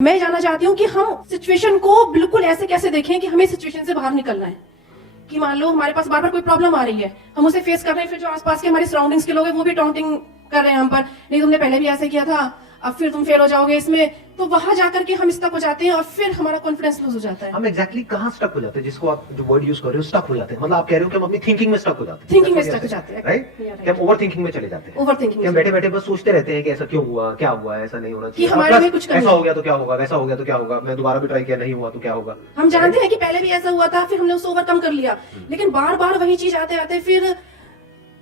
मैं जानना चाहती हूँ कि हम सिचुएशन को बिल्कुल ऐसे कैसे देखें कि हमें सिचुएशन से बाहर निकलना है। कि मान लो हमारे पास बार बार कोई प्रॉब्लम आ रही है, हम उसे फेस कर रहे हैं, फिर जो आसपास के हमारे सराउंडिंग्स के लोग हैं वो भी टाउंटिंग कर रहे हैं हम पर, नहीं तुमने पहले भी ऐसे किया था, अब फिर तुम फेल हो जाओगे इसमें, तो वहां जाकर के हम स्टक हो जाते हैं और फिर हमारा कॉन्फिडेंस लूज हो जाता है। हम एग्जैक्टली कहाँ स्टक हो जाते हैं, जिसको आप जो वर्ड यूज कर रहे हो स्टक हो जाते हैं, मतलब आप कह रहे हो कि हम अपनी थिंकिंग में स्टक हो जाते हैं, थिंकिंग में स्टक हो जाते हैं, राइट? कि हम ओवर थिंकिंग में चले जाते हैं, ओवर थिंकिंग हम बैठे बैठे बस सोचते रहते हैं कि ऐसा क्यों हुआ, क्या हुआ, ऐसा नहीं होना चाहिए, हमारे में कुछ ऐसा हो गया तो क्या होगा, वैसा हो गया तो क्या होगा, मैं दोबारा भी ट्राई किया नहीं हुआ तो क्या होगा। हम जानते हैं कि पहले भी ऐसा हुआ था, फिर हमने उसे ओवरकम कर लिया, लेकिन बार बार वही चीज आते आते फिर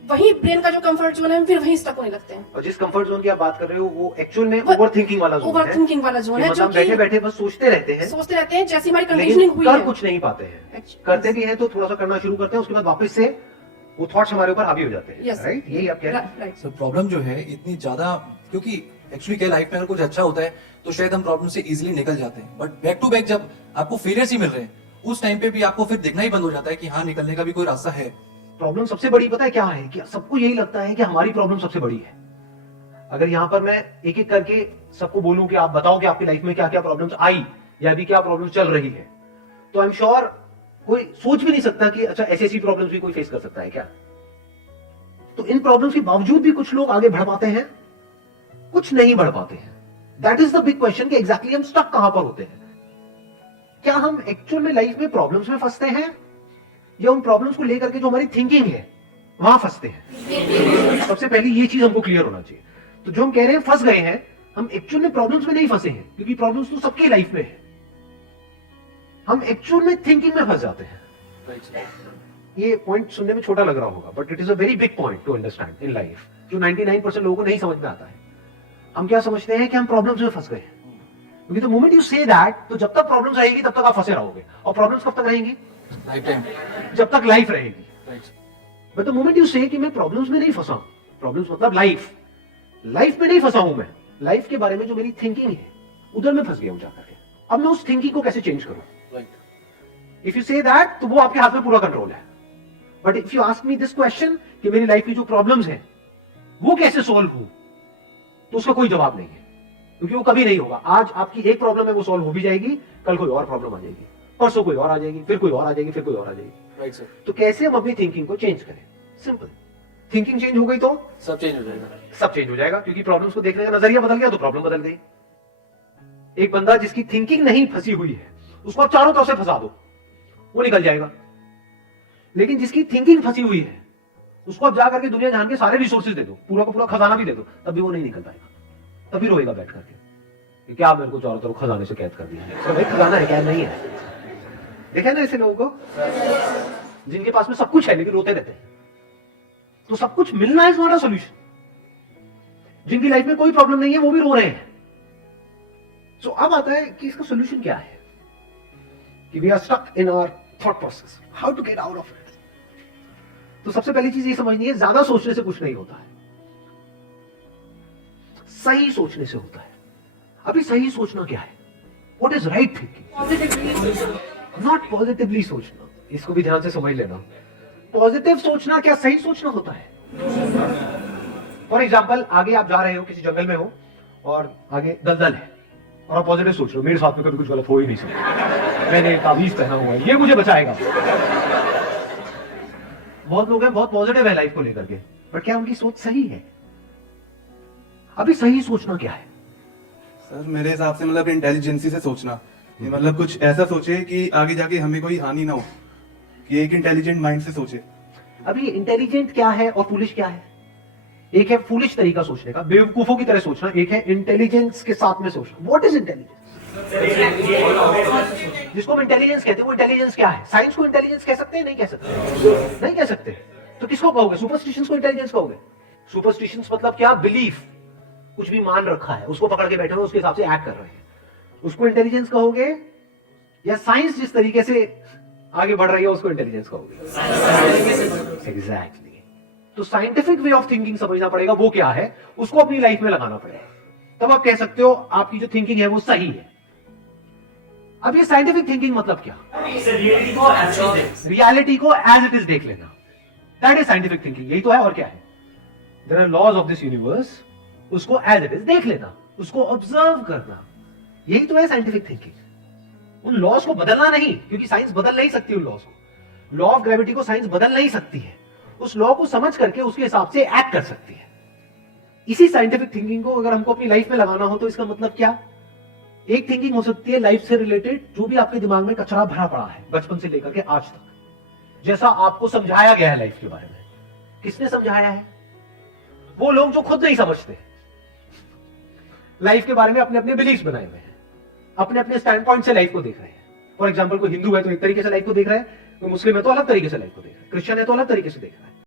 वही ब्रेन का जो कंफर्ट जोन है फिर वहीं स्टक होने लगते हैं। और जिस कंफर्ट जोन की आप बात कर रहे हो वो एक्चुअल में ओवर थिंकिंग वाला जोन है। ओवर थिंकिंग वाला जोन है, मतलब बैठे बैठे बस सोचते रहते हैं जैसी हमारी कंडीशनिंग हुई है, कर कुछ नहीं पाते हैं, करते भी हैं तो थोड़ा सा करना शुरू करते हैं, उसके बाद वापस से वो थॉट्स हमारे ऊपर हावी हो जाते हैं, राइट? यही आप कह रहे हैं। सर प्रॉब्लम जो है इतनी ज्यादा, क्योंकि एक्चुअली क्या लाइफ में अगर कुछ अच्छा होता है तो शायद हम प्रॉब्लम से इजीली निकल जाते हैं, बट बैक टू बैक जब आपको फेलियर्स ही मिल रहे हैं उस टाइम पे भी आपको फिर दिखना ही बंद हो जाता है कि हाँ निकलने का भी कोई रास्ता है। प्रॉब्लम सबसे बड़ी पता है क्या है, कि सबको यही लगता है कि हमारी प्रॉब्लम सबसे बड़ी है। अगर यहां पर मैं एक एक करके सबको बोलूं कि आप बताओ कि आपकी लाइफ में क्या क्या प्रॉब्लम्स आई या अभी क्या प्रॉब्लम चल रही है, तो आई एम श्योर कोई सोच भी नहीं सकता कि अच्छा ऐसी ऐसी प्रॉब्लम्स भी कोई फेस कर सकता है क्या। तो इन प्रॉब्लम्स के बावजूद भी कुछ लोग आगे बढ़ पाते हैं, कुछ नहीं बढ़ पाते हैं। That is the big question कि एग्जैक्टली हम स्टक कहां पर होते हैं। क्या हम एक्चुअल में लाइफ में प्रॉब्लम्स में फंसते हैं या उन प्रॉब्लम्स को लेकर के जो हमारी थिंकिंग है वहां फंसते हैं? सबसे पहले ये चीज हमको क्लियर होना चाहिए। तो जो हम कह रहे हैं फंस गए हैं, हम एक्चुअल में प्रॉब्लम्स में नहीं फंसे हैं, क्योंकि प्रॉब्लम्स तो सबकी लाइफ में है। हम एक्चुअल में थिंकिंग में फंस जाते हैं। ये पॉइंट सुनने में छोटा लग रहा होगा, but it is a very big point two understand in life, जो 99% लोगों को नहीं समझ में आता है। हम क्या समझते हैं कि हम प्रॉब्लम्स में फंस गए हैं, क्योंकि the moment you say that, तो जब तक प्रॉब्लम्स आएगी तब तक आप फंसे रहोगे, और प्रॉब्लम्स कब तक रहेंगी? लाइफ टाइम, जब तक लाइफ रहेगी। बट द मोमेंट यू से कि मैं प्रॉब्लम्स में नहीं फंसा हूं, प्रॉब्लम्स मतलब लाइफ में नहीं फंसा हूं, मैं लाइफ के बारे में जो मेरी थिंकिंग है उधर में फंस गया हूं जाकर के। अब मैं उस थिंकिंग को कैसे चेंज करूं? इफ यू से दैट, तो वो आपके हाथ में पूरा कंट्रोल है। But if you ask me this question कि मेरी लाइफ की जो प्रॉब्लम्स हैं वो कैसे सॉल्व हो, तो उसका कोई जवाब नहीं है, क्योंकि वो कभी नहीं होगा। आज आपकी एक प्रॉब्लम है, वो सॉल्व हो भी जाएगी, कल कोई और प्रॉब्लम आ जाएगी, परसों कोई और आ जाएगी, फिर कोई और आ जाएगी, फिर कोई और आ जाएगी। Right sir. तो कैसे हम अपनी थिंकिंग को चेंज करें? सिंपल, थिंकिंग चेंज हो गई तो सब चेंज हो जाएगा। सब चेंज हो जाएगा, क्योंकि प्रॉब्लम्स को देखने का नजरिया बदल गया तो प्रॉब्लम बदल गई। एक बंदा जिसकी थिंकिंग नहीं फंसी हुई है, उसको आप चारों तरफ से फंसा दो, वो निकल जाएगा। लेकिन जिसकी थिंकिंग फंसी हुई है, उसको आप जाकर के दुनिया जहान के सारे रिसोर्सेज दे दो, पूरा का पूरा खजाना भी दे दो, तब भी वो नहीं निकल पाएगा, तभी रोएगा बैठ करके, क्या मेरे को चारों तरफ खजाने से कैद कर दिया। तो भाई खजाना है, कैद नहीं है। देखा ना ऐसे लोगों को जिनके पास में सब कुछ है लेकिन रोते रहते हैं। तो सब कुछ मिलना इज नॉट अ सॉल्यूशन। जिनकी लाइफ में कोई प्रॉब्लम नहीं है वो भी रो रहे हैं। सो अब आता है कि इसका सॉल्यूशन क्या है, कि we are stuck in our thought process, how to get out of it. तो सबसे पहली चीज ये समझनी है, ज्यादा सोचने से कुछ नहीं होता है, सही सोचने से होता है। अभी सही सोचना क्या है? What is right thinking, not positively सोचना। इसको भी ध्यान से समझ लेना। पॉजिटिव सोचना क्या सही सोचना होता है? फॉर एग्जाम्पल, आगे आप जा रहे हो, किसी जंगल में हो और आगे दलदल है, और आप पॉजिटिव सोच रहे हो, मेरे साथ में कभी कुछ गलत हो ही नहीं सकता, मैंने एक ताबीज पहना हुआ है, ये मुझे बचाएगा। बहुत लोग हैं बहुत पॉजिटिव है लाइफ को लेकर के, बट क्या उनकी सोच सही है? अभी सही सोचना क्या है? सर मेरे हिसाब से मतलब इंटेलिजेंसी से सोचना, मतलब कुछ ऐसा सोचे कि आगे जाके हमें कोई हानि ना हो, कि एक इंटेलिजेंट माइंड से सोचे। अभी इंटेलिजेंट क्या है और फूलिश क्या है? एक है फूलिश तरीका सोचने का, बेवकूफों की तरह सोचना, एक है इंटेलिजेंस के साथ में सोचना। What is intelligence? जिसको हम इंटेलिजेंस कहते हैं वो इंटेलिजेंस क्या है? साइंस को इंटेलिजेंस कह सकते हैं? नहीं कह सकते, नहीं कह सकते। तो किसको कहोगे? सुपरस्टिशंस को इंटेलिजेंस कहोगे? सुपरस्टिशंस मतलब क्या? बिलीफ, कुछ भी मान रखा है, उसको पकड़ के बैठे हो, उसके हिसाब से एक्ट कर रहे हैं, उसको इंटेलिजेंस कहोगे? या साइंस जिस तरीके से आगे बढ़ रही है उसको इंटेलिजेंस कहोगे? एग्जैक्टली। तो साइंटिफिक वे ऑफ थिंकिंग समझना पड़ेगा, वो क्या है, उसको अपनी लाइफ में लगाना पड़ेगा, तब आप कह सकते हो आपकी जो थिंकिंग है वो सही है। अब ये साइंटिफिक थिंकिंग मतलब क्या? रियलिटी को एज इट इज देख लेना, दैट इज साइंटिफिक थिंकिंग। यही तो है, और क्या है? There are laws of this universe, उसको एज इट इज देख लेना, उसको ऑब्जर्व करना, यही तो है साइंटिफिक थिंकिंग। उन लॉज को बदलना नहीं, क्योंकि साइंस बदल नहीं सकती उन लॉज को। लॉ ऑफ ग्रेविटी को साइंस बदल नहीं सकती है, उस लॉ को समझ करके उसके हिसाब से एक्ट कर सकती है। इसी साइंटिफिक थिंकिंग को अगर हमको अपनी लाइफ में लगाना हो तो इसका मतलब क्या? एक थिंकिंग हो सकती है लाइफ से रिलेटेड, जो भी आपके दिमाग में कचरा भरा पड़ा है बचपन से लेकर के आज तक, जैसा आपको समझाया गया है लाइफ के बारे में। किसने समझाया है? वो लोग जो खुद नहीं समझते, लाइफ के बारे में अपने अपने बिलीफ बनाए हुए हैं, अपने अपने स्टैंड पॉइंट से लाइफ को देख रहे हैं। फॉर एग्जाम्पल, कोई हिंदू है तो एक तरीके से लाइफ को देख रहा है, कोई मुस्लिम है तो अलग तरीके से लाइफ को देख रहा है, क्रिश्चियन है तो अलग तरीके से देख रहा है।